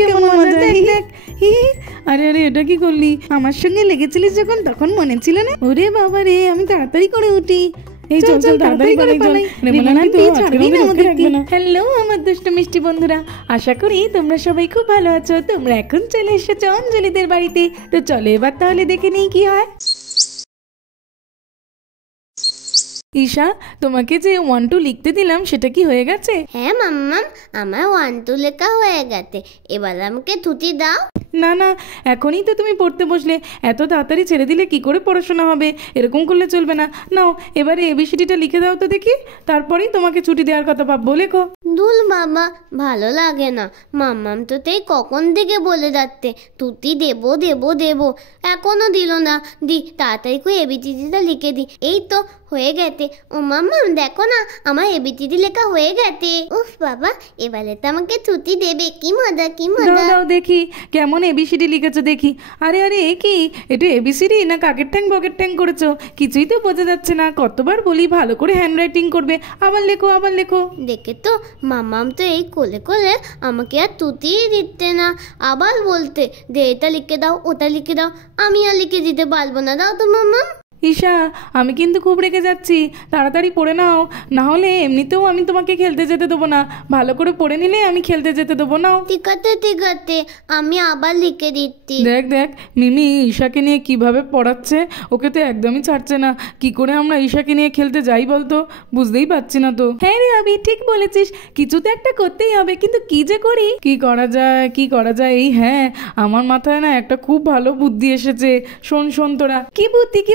কেমন মজা, দেখ। আরে আরে এটা কি করলি? আমার সঙ্গে লেগেছিলিস যখন, তখন মনে ছিল না? ওরে বাবা রে, আমি তাড়াতাড়ি করে উঠি। এই চল চল তাড়াতাড়ি করে পালাই। হ্যালো আমার দুষ্ট মিষ্টি বন্ধুরা, আশা করি তোমরা সবাই খুব ভালো আছো। তোমরা এখন চলে এসেছো অঞ্জলিদের বাড়িতে। তো চলো এবার তাহলে দেখে নিই কি হয়। ঈশা, তোমাকে যে 1 2 লিখতে দিলাম সেটা কি হয়ে গেছে? হ্যাঁ মাম্মাম, আমার 1 2 লেখা হয়ে গেছে। এবার আমাকে থুতি দাও। না না, এখনই তো তুমি পড়তে বসলে, এত তাড়াতাড়ি ছেড়ে দিলে কি করে পড়াশোনা হবে? এরকম করলে চলবে না। নাও এবারে এবিসিডিটা লিখে দাও তো দেখি, তারপরেই তোমাকে ছুটি দেওয়ার কথা ভাববো। লেখো। দুল বাবা, ভালো লাগে না। মাম্মাম তো তাই কখন থেকে বলে যাচ্ছে তুতি দেবো দেবো দেবো, এখনো দিল না। দি তাড়াতাড়ি করে এবিসিডিটা লিখে দি। এই তো হয়ে গেছে। ও মাম্মাম দেখো না, আমার এবিসিডি লেখা হয়ে গেছে। উফ বাবা, এবারে তো আমাকে ছুটি দেবে। কি মজা কি মজা। দাও দেখি কেমন এবিসিডি লিখেছো দেখি। আরে আরে এ কি, এটা এবিসিডি না কাকের ট্যাং বকের ট্যাং করেছো? কিছুই তো বোঝা যাচ্ছে না। কতবার বলি ভালো করে হ্যান্ডরাইটিং করবে, আবার লেখো আবার লেখো। দেখে তো মাম্মাম তো এই কোলে কোলে আমাকে আর তুতিই দিতে না, আবার বলতে যে এটা লিখে দাও ওটা লিখে দাও। আমি আর লিখে দিতে পারবো না। দাও তো মাম্মাম। ঈশা, আমি কিন্তু খুব রেগে যাচ্ছি, তাড়াতাড়ি পড়ে নাও, না হলে এমনিতেও আমি তোমাকে খেলতে যেতে দেবো না। ভালো করে পড়ে নিলে আমি খেলতে যেতে দেবো। নাও। ঠিক আছে, আমি আবার লিখে দিচ্ছি। দেখ দেখ মিমি ঈশাকে নিয়ে কিভাবে পড়াচ্ছে, ওকে তো একদমই ছাড়ছে না। কি করে আমরা ঈশাকে নিয়ে খেলতে যাই বলতো? বুঝতেই পারছি না তো। হ্যাঁ রে আবি, ঠিক বলেছিস, কিছু তো একটা করতেই হবে, কিন্তু কি যে করি? কি করা যায় এই, হ্যাঁ আমার মাথায় না একটা খুব ভালো বুদ্ধি এসেছে। শোন তোরা। কি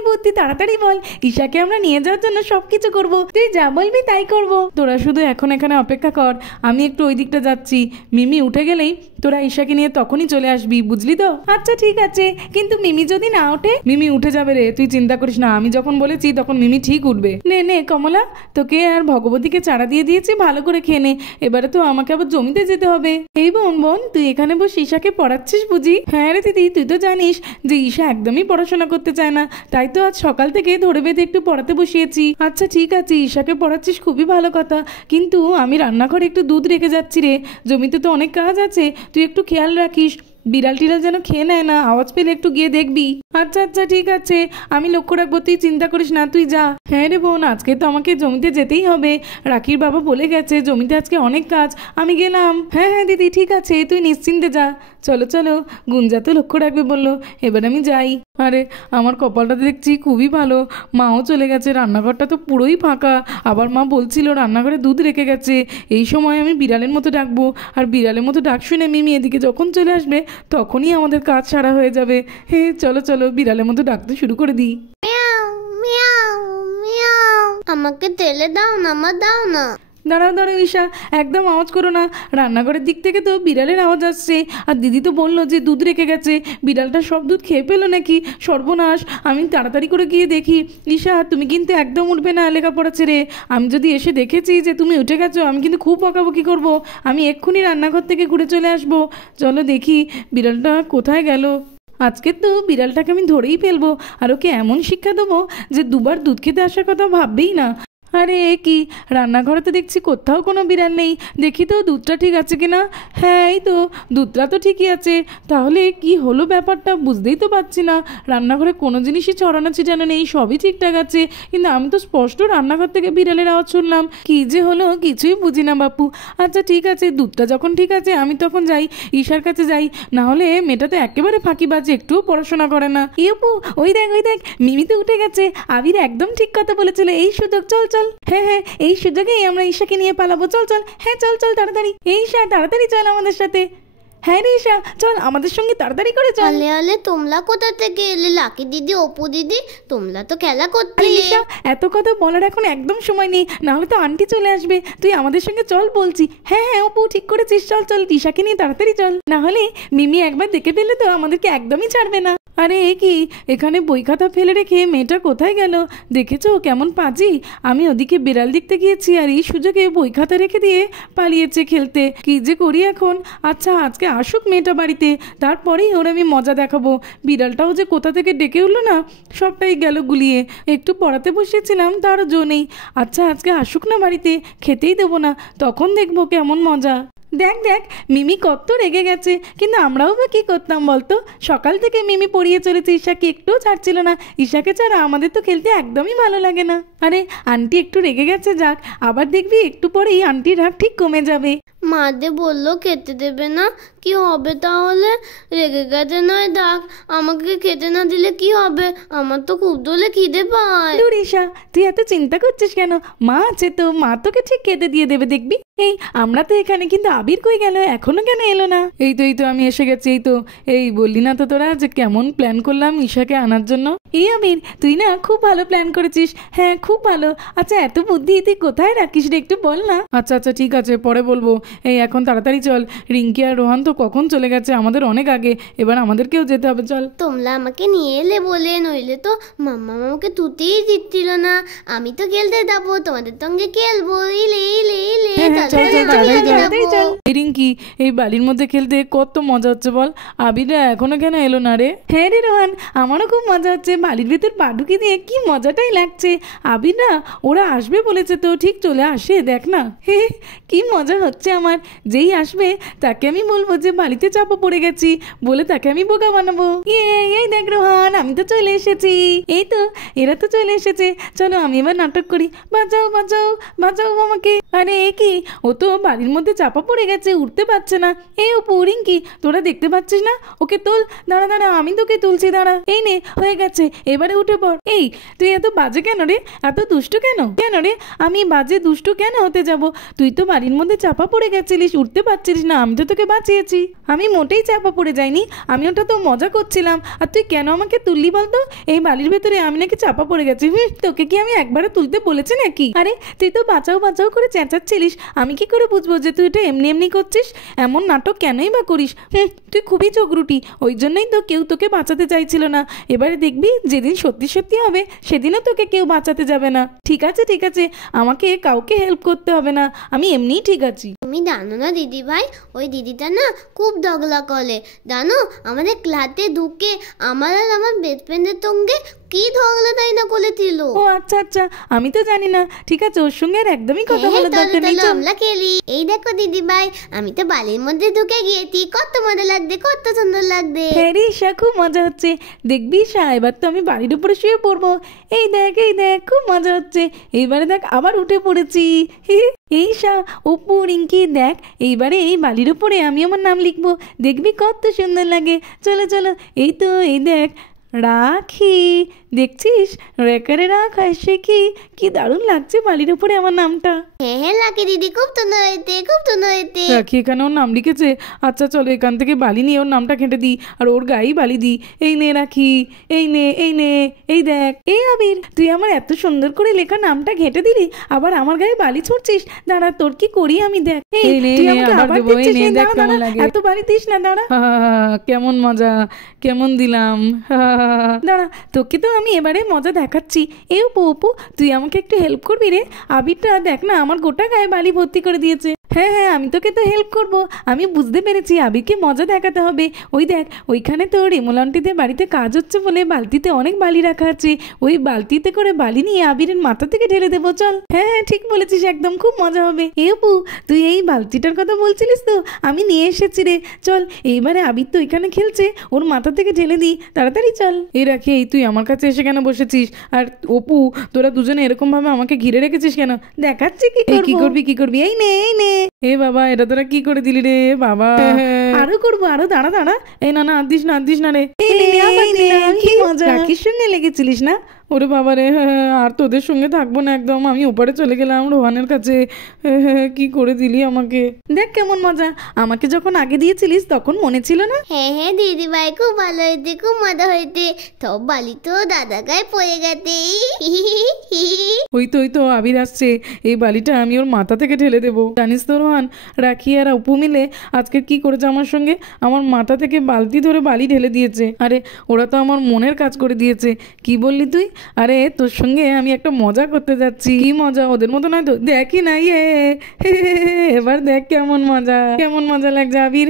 বুদ্ধি তাড়াতাড়ি বল। ঈশাকে আমরা নিয়ে যাওয়ার জন্য সবকিছু করব, তুই যা বলবি তাই করব। তোরা শুধু এখন এখানে অপেক্ষা কর, আমি একটু ওই দিকটা যাচ্ছি। মিমি উঠে গেলেই তোরা ঈশাকে নিয়ে তখনই চলে আসবি, বুঝলি তো? আচ্ছা ঠিক আছে, কিন্তু মিমি যদি না ওঠে? মিমি উঠে যাবে রে, তুই চিন্তা করিস না। আমি যখন বলেছি তখন মিমি ঠিক উঠবে। নে কমলা, তোকে আর ভগবতীকে চারা দিয়ে দিয়েছি, ভালো করে খেয়ে নে। এবারে তো আমাকে আবার জমিতে যেতে হবে। এই বোন তুই এখানে বসে ঈশাকে পড়াচ্ছিস বুঝি? হ্যাঁ রে দিদি, তুই তো জানিস যে ঈশা একদমই পড়াশোনা করতে চায় না, তাই তো আজ সকাল থেকে ধরে বেঁধে একটু পড়াতে বসিয়েছি। আচ্ছা ঠিক আছে, ঈশাকে পড়াচ্ছিস খুবই ভালো কথা, কিন্তু আমি রান্নাঘরে একটু দুধ রেখে যাচ্ছি রে। জমিতে তো অনেক কাজ আছে, তুই একটু খেয়াল রাখিস, বিড়াল টিড়াল যেন খেয়ে নেয় না। আওয়াজ পেলে একটু গিয়ে দেখবি। আচ্ছা ঠিক আছে, আমি লক্ষ্য রাখবো, তুই চিন্তা করিস না, তুই যা। হ্যাঁ রে বোন, আজকে তো আমাকে জমিতে যেতেই হবে। রাখির বাবা বলে গেছে জমিতে আজকে অনেক কাজ, আমি গেলাম। হ্যাঁ দিদি ঠিক আছে, তুই নিশ্চিন্তে যা। চলো গুঞ্জা তো লক্ষ্য রাখবে বললো, এবার আমি যাই। আরে আমার কপালটা দেখছি খুবই ভালো, মাও চলে গেছে, রান্নাঘরটা তো পুরোই ফাঁকা। আবার মা বলছিল রান্নাঘরে দুধ রেখে গেছে। এই সময় আমি বিড়ালের মতো ডাকবো, আর বিড়ালের মতো ডাক শুনে মিমি এদিকে যখন চলে আসবে তখনই আমাদের কাজ সারা হয়ে যাবে। হে চলো বিড়ালের মতো ডাকতে শুরু করে দিই। আমাকে তেলে দাও না, আমার দাও না। দাঁড়াও ঈশা, একদম আওয়াজ করো না। রান্নাঘরের দিক থেকে তো বিড়ালের আওয়াজ আসছে, আর দিদি তো বললো যে দুধ রেখে গেছে। বিড়ালটা সব দুধ খেয়ে পেলো নাকি? সর্বনাশ, আমি তাড়াতাড়ি করে গিয়ে দেখি। ঈশা তুমি কিন্তু একদম উঠবে না লেখাপড়া ছেড়ে। আমি যদি এসে দেখেছি যে তুমি উঠে গেছো, আমি কিন্তু খুব বকাবকি করবো। আমি এক্ষুনি রান্নাঘর থেকে ঘুরে চলে আসবো। চলো দেখি বিড়ালটা কোথায় গেল। আজকে তো বিড়ালটাকে আমি ধরেই ফেলবো, আর ওকে এমন শিক্ষা দেবো যে দুবার দুধ খেতে আসার কথা ভাববেই না। আরে কি, রান্নাঘরে তো দেখছি কোথাও কোনো বিড়াল নেই। দেখি তো দুধটা ঠিক আছে কিনা। হ্যাঁ এই তো, দুধটা তো ঠিকই আছে। তাহলে কি হলো ব্যাপারটা বুঝতেই তো পারছি না। রান্নাঘরে কোনো জিনিসই ছড়ানো ছিটানো নেই, সবই ঠিকঠাক আছে, কিন্তু আমি তো স্পষ্ট রান্নাঘর থেকে বিড়ালের আওয়াজ শুনলাম। কি যে হলো কিছুই বুঝি না বাপু। আচ্ছা ঠিক আছে, দুধটা যখন ঠিক আছে আমি তখন যাই, ঈশার কাছে যাই। না হলে মেয়েটা তো একেবারে ফাঁকিবাজ, একটুও পড়াশোনা করে না। ইউপু ওই দেখ মিমি তো উঠে গেছে। আবির একদম ঠিক কথা বলেছিল, এই সুযোগ চল। হ্যাঁ এই সুযোগেই আমরা ঈশাকে নিয়ে পালাবো। চল হ্যাঁ চল তাড়াতাড়ি। ঈশা তাড়াতাড়ি চল আমাদের সাথে। হ্যাঁ রে ঈশা চল আমাদের সঙ্গে তাড়াতাড়ি করে চল। আলে তোমরা কোথা থেকে এলে? লাকি দিদি, অপু দিদি, তোমরা তো খেলা করতে। ঈশা এত কথা বলার এখন একদম সময় নেই, না হলে তো আন্টি চলে আসবে। তুই আমাদের সঙ্গে চল বলছি। হ্যাঁ অপু ঠিক করেছিস, চল ঈশাকে নিয়ে তাড়াতাড়ি চল, না হলে মিমি একবার দেখে ফেললে তো আমাদেরকে একদমই ছাড়বে না। আরে কি, এখানে বই খাতা ফেলে রেখে মেয়েটা কোথায় গেল? দেখেছো কেমন পাজি? আমি ওদিকে বিড়াল দেখতে গিয়েছি, আর এই সুযোগে বই খাতা রেখে দিয়ে পালিয়েছে খেলতে। কি যে করি এখন? আচ্ছা আজকে আসুক মেয়েটা বাড়িতে, তারপরেই ওর আমি মজা দেখাবো। বিড়ালটাও যে কোথা থেকে ডেকে উঠলো না, সবটাই গেল গুলিয়ে। একটু পড়াতে বসেছিলাম, তারও জো নেই। আচ্ছা আজকে আসুক না বাড়িতে, খেতেই দেবো না, তখন দেখবো কেমন মজা। দেখ দেখ মিমি কত রেগে গেছে, কিন্তু আমরাও বা কি করতাম বলতো? সকাল থেকে মিমি পড়িয়ে চলেছে, ঈশাকে একটুও ছাড়ছিল না। ঈশাকে ছাড়া আমাদের তো খেলতে একদমই ভালো লাগে না। আরে আন্টি একটু রেগে গেছে, যাক, আবার দেখবি একটু পরেই আন্টির রাগ ঠিক কমে যাবে। মাদে বললো খেতে দেবে না, কি হবে তাহলে? রেগে গেছে নয় ডাক, আমাকে খেতে না দিলে কি হবে? আমার তো খুব দোলে খিদে পায়। দূর ঈশা, তুই এত চিন্তা করছিস কেন? মা আছে তো, মা তোকে ঠিক খেতে দিয়ে দেবে দেখবি। এই আমরা তো এখানে, কিন্তু আবির কই গেল? এখনো কেন এলো না? এই তো আমি এসে গেছি। এই বললি না তো তোরা যে কেমন প্ল্যান করলাম ঈশাকে আনার জন্য? এই আবির, তুই না খুব ভালো প্ল্যান করেছিস। হ্যাঁ খুব ভালো। আচ্ছা এত বুদ্ধি তুই কোথায় রাখিস রে, একটু বল না। আচ্ছা ঠিক আছে, পরে বলবো। এই এখন তাড়াতাড়ি চল, রিঙ্কি আর রোহান তো কখন চলে গেছে, আমাদের অনেক আগে, এবার আমাদেরকেও যেতে হবে, চল। তোমরা আমাকে নিয়ে এলে বলে, নইলে তো মাম্মা আমাকে তুতেই দিচ্ছিল না। আমি তো খেলতে যাবো, তোমাদের সঙ্গে খেলবো। রিঙ্কি, এই বালির মধ্যে খেলতে কত মজা হচ্ছে বল। আবিরা এখনো কেন এলো না রে? হ্যাঁ রে রোহান, আমারও খুব মজা হচ্ছে, বালির ভেতর পা ঢুকিয়ে দিয়ে কি মজাটাই লাগছে। আবিরা ওরা আসবে বলেছে তো, ঠিক চলে আসে, দেখ না। হে কি মজা হচ্ছে আমার। যেই আসবে তাকে আমি বলবো যে বালিতে চাপা পড়ে গেছি, বলে তাকে আমি বোকা বানাবো। এই দেখ রোহান, আমি তো চলে এসেছি। এই তো এরা তো চলে এসেছে, চলো আমি এবার নাটক করি। বাঁচাও বাঁচাও বাঁচাও আমাকে। আরে কি, ও তো বাড়ির মধ্যে চাপা পড়ে গেছে, উঠতে পারছে না। এই অপু, রিঙ্কি, তোরা দেখতে পাচ্ছিস না? ওকে তোল। দাঁড়া আমি তোকে তুলছি, দাঁড়া। এই নে, হয়ে গেছে, এবারে উঠে পড়। এই তুই এত বাজে কেন রে? এত দুষ্টু কেন রে? আমি বাজে দুষ্টু কেন হতে যাব? তুই তো বাড়ির মধ্যে চাপা পড়ে গেছিলিস, উঠতে পারছিলিস না, আমি তো তোকে বাঁচিয়েছি। আমি মোটেই চাপা পড়ে যাইনি, আমি ওটা তো মজা করছিলাম। আর তুই কেন আমাকে তুললি বলতো? এই বালির ভেতরে আমি নাকি চাপা পড়ে গেছি? তোকে কি আমি একবারে তুলতে বলেছি নাকি? আরে তুই তো বাঁচাও বাঁচাও করে চেঁচাচ্ছিলিস, আমি কি করে বুঝবো যে তুই এটা এমনি এমনি করছিস? এমন নাটক কেনই বা করিস? তুই খুবই চোখরুটি, ওই জন্যই তো কেউ তোকে বাঁচাতে চাইছিল না। এবারে দেখবি যেদিন সত্যি সত্যি হবে সেদিনও তোকে কেউ বাঁচাতে যাবে না। ঠিক আছে, আমাকে কাউকে হেল্প করতে হবে না, আমি এমনিই ঠিক আছি। তুমি জানো না দিদি ভাই, ওই দিদিটা না খুব দগলা করে জানো। আমাদের ক্লাসে ঢুকে আমার আর আমার বেস্ট ফ্রেন্ডের সঙ্গে কি ঝগড়া তাই না করেছিল। ও আচ্ছা, আমি তো জানি না। ঠিক আছে, ওর সঙ্গে আর একদমই কথা বলার দরকার নেই, আমরা খেলি। এই দেখো দিদি ভাই, আমি তো বালির মধ্যে ঢুকে গিয়েছি, কত মজা লাগবে, কত সুন্দর লাগবে। হ্যাঁ রে ঈশা, খুব মজা হচ্ছে। দেখবি ঈশা, এবার তো আমি বাড়ির উপরে শুয়ে পড়বো। এই দেখ খুব মজা হচ্ছে। এইবারে দেখ আবার উঠে পড়েছি। এই ঈশা, অপু, রিঙ্কি, দেখ এইবারে এই বালির উপরে আমি আমার নাম লিখবো, দেখবি কত সুন্দর লাগে। চলো। এই তো, এই দেখ রাখি, দেখছিস রেকারে রাখ আসে, কি দারুণ লাগছে বালির উপরে আমার নামটা। হ্যাঁ লাকি দিদি, খুব সুন্দর হয়েছে। রাখি এখানে ওর নাম লিখেছে। আচ্ছা চলো এখান থেকে বালি নিয়ে ওর নামটা কেটে দিই, আর ওর গায়েই বালি দিই। এই নে রাখি, এই নে এই দেখ। এই আবির, তুই আমার এত সুন্দর করে লেখা নামটা ঘেঁটে দিলি, আবার আমার গায়ে বালি ছুটছিস। দাঁড়া, তোর কি করি আমি, দেখ। এত বালি দিস না, দাঁড়া। কেমন মজা, কেমন দিলাম। দাঁড়া, তোকে তো আমি এবারে মজা দেখাচ্ছি। অপু, তুই আমাকে একটু হেল্প করবি রে? আবিরটা দেখ না আমার গোটা গায়ে বালি ভর্তি করে দিয়েছে। হ্যাঁ আমি তোকে তো হেল্প করব, আমি বুঝতে পেরেছি আবিরকে মজা দেখাতে হবে। ওই দেখ, ওইখানে তো রেমোলান্টিদের বাড়িতে কাজ হচ্ছে বলে বালতিতে অনেক বালি রাখা আছে, ওই বালতিতে করে বালি নিয়ে আবিরের মাথা থেকে ঢেলে দেবো, চল। হ্যাঁ ঠিক বলেছিস, একদম খুব মজা হবে। অপু, তুই এই বালতিটার কথা বলছিলিস তো, আমি নিয়ে এসেছি রে, চল। এইবারে আবির তো এখানে খেলছে, ওর মাথা থেকে ঢেলে দিই, তাড়াতাড়ি চল। এই রাখি, এই তুই আমার কাছে এসে কেন বসেছিস? আর অপু, তোরা দুজনে এরকম ভাবে আমাকে ঘিরে রেখেছিস কেন? দেখাচ্ছি কি করবি। এই নে। এ বাবা, এটা তোরা কি করে দিলি রে বাবা? আরো করবো, আরো, দাঁড়া। এই না আর দিস না রে। কি মজা, রাখির সঙ্গে লেগেছিলিস না? ওরে বাবা রে, আর তোদের সঙ্গে থাকবো না একদম, আমি ওপারে চলে গেলাম রোহানের কাছে। কি করে দিলি আমাকে, দেখ কেমন মজা। আমাকে যখন আগে দিয়েছিলিস তখন মনে ছিল না? হ্যাঁ দিদি ভাই, খুব ভালো হয়েছে, খুব মজা হয়েছে। সব বালি তো দাদা গায়ে পড়ে গেছে। ওই তো আবির আসছে, এই বালিটা আমি ওর মাথা থেকে ঢেলে দেবো। জানিস তো রোহান, রাখি আর অপু মিলে আজকে কি করেছে আমার সঙ্গে? আমার মাথা থেকে বালতি ধরে বালি ঢেলে দিয়েছে। আরে ওরা তো আমার মনের কাজ করে দিয়েছে। কি বললি তুই? আরে তোর সঙ্গে আমি একটা মজা করতে যাচ্ছি। কি মজা, ওদের মতো নয় তো, দেখি না। এবার দেখ কেমন মজা লাগছে আবির।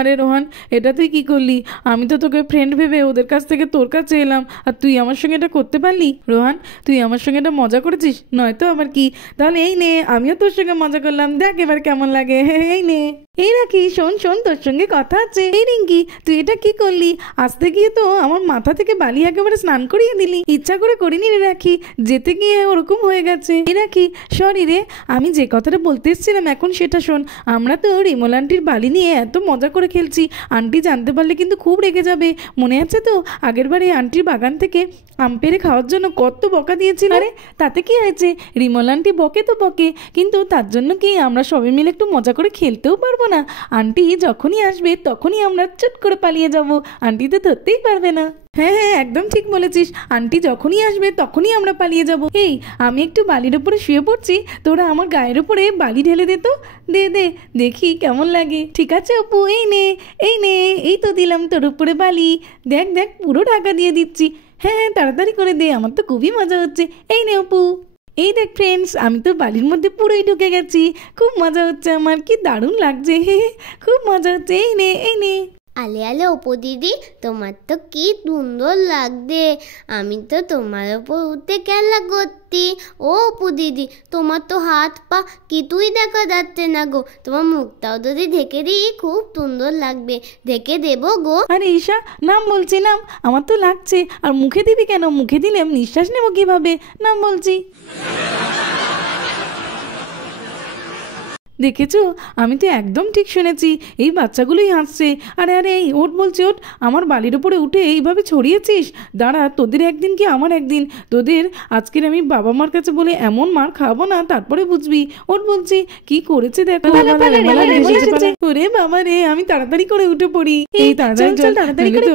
আরে রোহান, এটা তুই কি করলি? আমি তো তোকে ফ্রেন্ড ভেবে ওদের কাছ থেকে তোর কাছে এলাম, আর তুই আমার সঙ্গে এটা করতে পারলি? রোহান, তুই আমার সঙ্গে এটা মজা করেছিস, নয়তো আবার কি? তাহলে এই নে, আমিও তোর সঙ্গে মজা করলাম, দেখ এবার কেমন কেমন লাগে। এই নে, এই রাখি, শোন শোন, তোর সঙ্গে কথা আছে। এই রিঙ্কি, তুই এটা কি করলি? আসতে গিয়ে তো আমার মাথা থেকে বালি একেবারে স্নান করিয়ে দিলি। ইচ্ছা করে করিনি রে রাখি, যেতে গিয়ে ওরকম হয়ে গেছে। এই রাখি, সরি রে, আমি যে কথাটা বলতে এসেছিলাম এখন সেটা শোন। আমরা তো রিমল আন্টির বালি নিয়ে এত মজা করে খেলছি, আন্টি জানতে পারলে কিন্তু খুব রেগে যাবে। মনে আছে তো আগের বারে আন্টির বাগান থেকে আম পেড়ে খাওয়ার জন্য কত বকা দিয়েছিল? আরে তাতে কি হয়েছে, রিমল আন্টি বকে তো বকে, কিন্তু তার জন্য কি আমরা সবাই মিলে একটু মজা করে খেলতেও পারবো না? আন্টি যখনই আসবে তখনই আমরা চট করে পালিয়ে যাব, আন্টি তো ধরতেই পারবে না। হ্যাঁ হ্যাঁ, একদম ঠিক বলেছিস, আন্টি যখনই আসবে তখনই আমরা পালিয়ে যাব। এই আমি একটু বালির উপরে শুয়ে পড়ছি, তোরা আমার গায়ের উপরে বালি ঢেলে দে তো, দে দে, দেখি কেমন লাগে। ঠিক আছে অপু, এই নে এই নে, এই তো দিলাম তোর উপরে বালি, দেখ দেখ পুরো ঢাকা দিয়ে দিচ্ছি। হ্যাঁ হ্যাঁ, তাড়াতাড়ি করে দে, আমার তো খুবই মজা হচ্ছে। এই নে অপু, এই দেখ ফ্রেন্ডস, আমি তো বালির মধ্যে পুরোই ঢুকে গেছি, খুব মজা হচ্ছে আমার, কি দারুণ লাগছে, খুব মজা হচ্ছে। এই নে এই নে। আলে আলে অপু দিদি, তোমার তো কি সুন্দর লাগছে। আমি তো তোমার ওপর উঠতে খেলা করতি। ও অপু দিদি, তোমার তো হাত পা কিছুই দেখা যাচ্ছে না গো, তোমার মুখটাও যদি ঢেকে দিই খুব সুন্দর লাগবে, ঢেকে দেবো গো। আরে ঈশা, নাম বলছি, নাম, আমার তো লাগছে। আর মুখে দিবি কেন? মুখে দিলে আমি নিঃশ্বাস নেবো কিভাবে? নাম বলছি। দেখেছো, আমি তো একদম ঠিক শুনেছি, এই বাচ্চাগুলোই হাসছে। আরে আরে, এই ওঠ বলছি, ওঠ, আমার বালির উপরে উঠে এইভাবে ছড়িয়েছিস। দাঁড়া, তোদের একদিন কি আমার একদিন, তোদের আজকের আমি বাবা মার কাছে বলে এমন মার খাবো না, তারপরে বুঝবি। ওঠ বলছি, কি করেছে দেখো। ওরে বাবা রে, আমি তাড়াতাড়ি করে উঠে পড়ি। এই তাড়াতাড়ি চল, তাড়াতাড়ি করে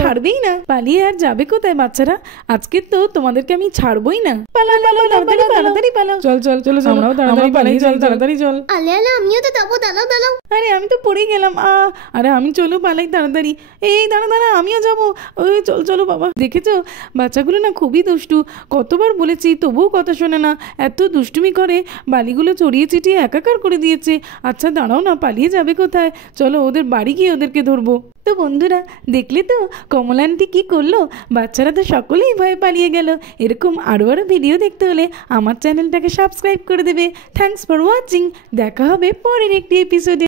ছাড়বেই না, পালিয়ে আর যাবে কোথায় বাচ্চারা? আজকে তো তোমাদেরকে আমি ছাড়বই না। পালাও পালাও, তাড়াতাড়ি পালাও। চল চল চলো, আমরাও তাড়াতাড়ি পালাই, চল তাড়াতাড়ি চল। আলে আলে, আমিও তো যাবো, দাঁড়াও দাঁড়াও। আরে আমি তো পড়ে গেলাম। আরে আমি চলো পালাই তাড়াতাড়ি। এই দাঁড়া দাঁড়া, আমিও যাবো। ওই চল চলো বাবা। দেখেছো, বাচ্চাগুলো না খুবই দুষ্টু, কতবার বলেছি তবুও কথা শোনে না, এত দুষ্টুমি করে, বালিগুলো চড়িয়ে চিটিয়ে একাকার করে দিয়েছে। আচ্ছা দাঁড়াও না, পালিয়ে যাবে কোথায়? চলো ওদের বাড়ি গিয়ে ওদেরকে ধরবো। তো বন্ধুরা, দেখলে তো কমলা আন্টি কি করলো? বাচ্চারা তো সকলেই ভয়ে পালিয়ে গেল। এরকম আরও ভিডিও দেখতে হলে আমার চ্যানেলটাকে সাবস্ক্রাইব করে দেবে। থ্যাঙ্কস ফর ওয়াচিং, দেখা হবে পরের একটি এপিসোডে।